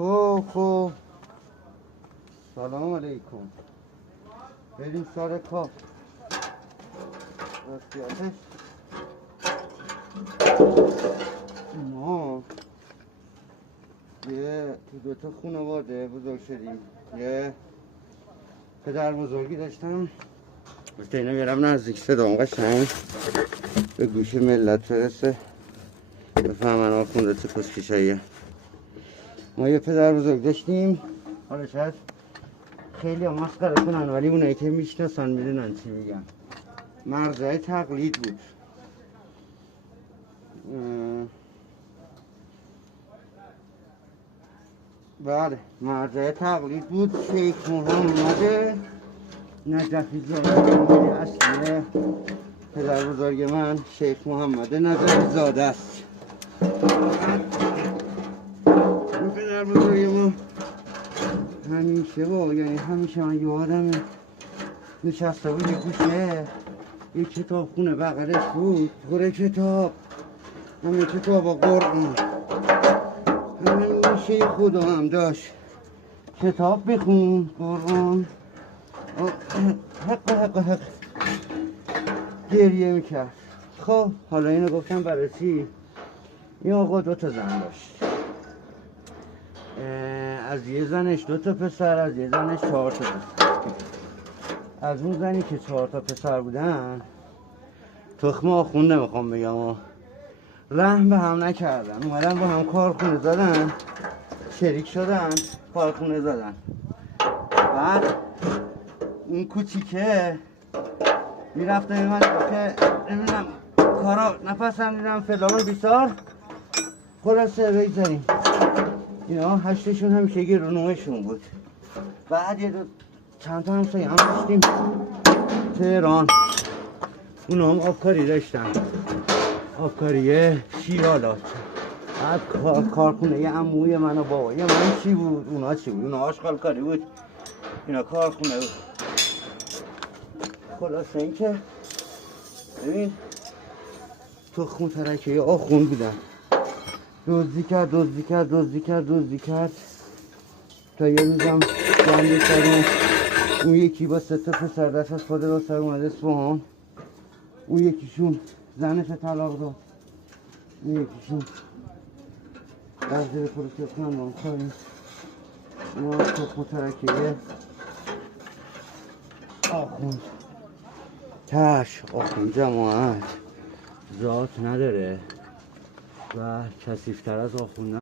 خب سلام علیکم. بریم سر کار. راستیاتش ما تو دوتا خانواده بزرگ شدیم. یه پدر بزرگی داشتم، گفته اینو بیارم نزدیک صدام قشنگ به گوش ملت برسه بفهمن آخونده چه کسکشاییه. ما یه پدر بزرگ داشتیم، حالا شاید خیلی هم مسخره کنن ولی اونایی که میشناسن میدونن چی میگن. مرزای تقلید بود. بله مرزای تقلید بود. شیخ محمد نجفی زاده اصلی پدر بزرگ من شیخ محمد نجفی زاده است. این پدر بزرگ ما همیشه همیشه من یادم نشسته بود یه گوشه یه کتاب خونه بغلش بود، پر کتاب، همه کتاب با قرآن، همه میشه خدا هم داشت کتاب بخون قرآن. حق گریه میکرد. خب حالا اینو گفتم برای چی؟ این آقا 2 زن داشت، از یه زنش 2 پسر، از یه زنش 4 پسر. از اون زنی که 4 پسر بودن تخم آخونده میخوام بگم رحم به هم نکردن، اومدن با هم کارخونه زدن، شریک شدن کارخونه زدن. بعد اون کوچیکه میرفته میمد که نمیدونم کارا نپسندیدم فلان بیسار، خلاصه بگذاریم اینا 8شون همیشه گرونومشون بود. بعد چند تا همسایه هم داشتیم تهران، اونا هم آبکاری داشتن، آبکاری شیرالات. بعد کارخونه یه عموی من و بابای من چی بود، اونا چی بود؟ اونا آشغال کاری بود، اینا کارخونه بود. خلاصه این که ببین تخم ترکه یه آخون بودن، دزدی کرد تا یه روزم جمعی کردن. اون یکی با 3 پسر دست از خود را سر اومده اصفهان، اون یکیشون زنش طلاق داد، اون یکیشون در زیر پروسه خانمان کاری. ما تخم ترکیه آخوند آخوند جماعت ذات نداره و کثیفتر از آخوندن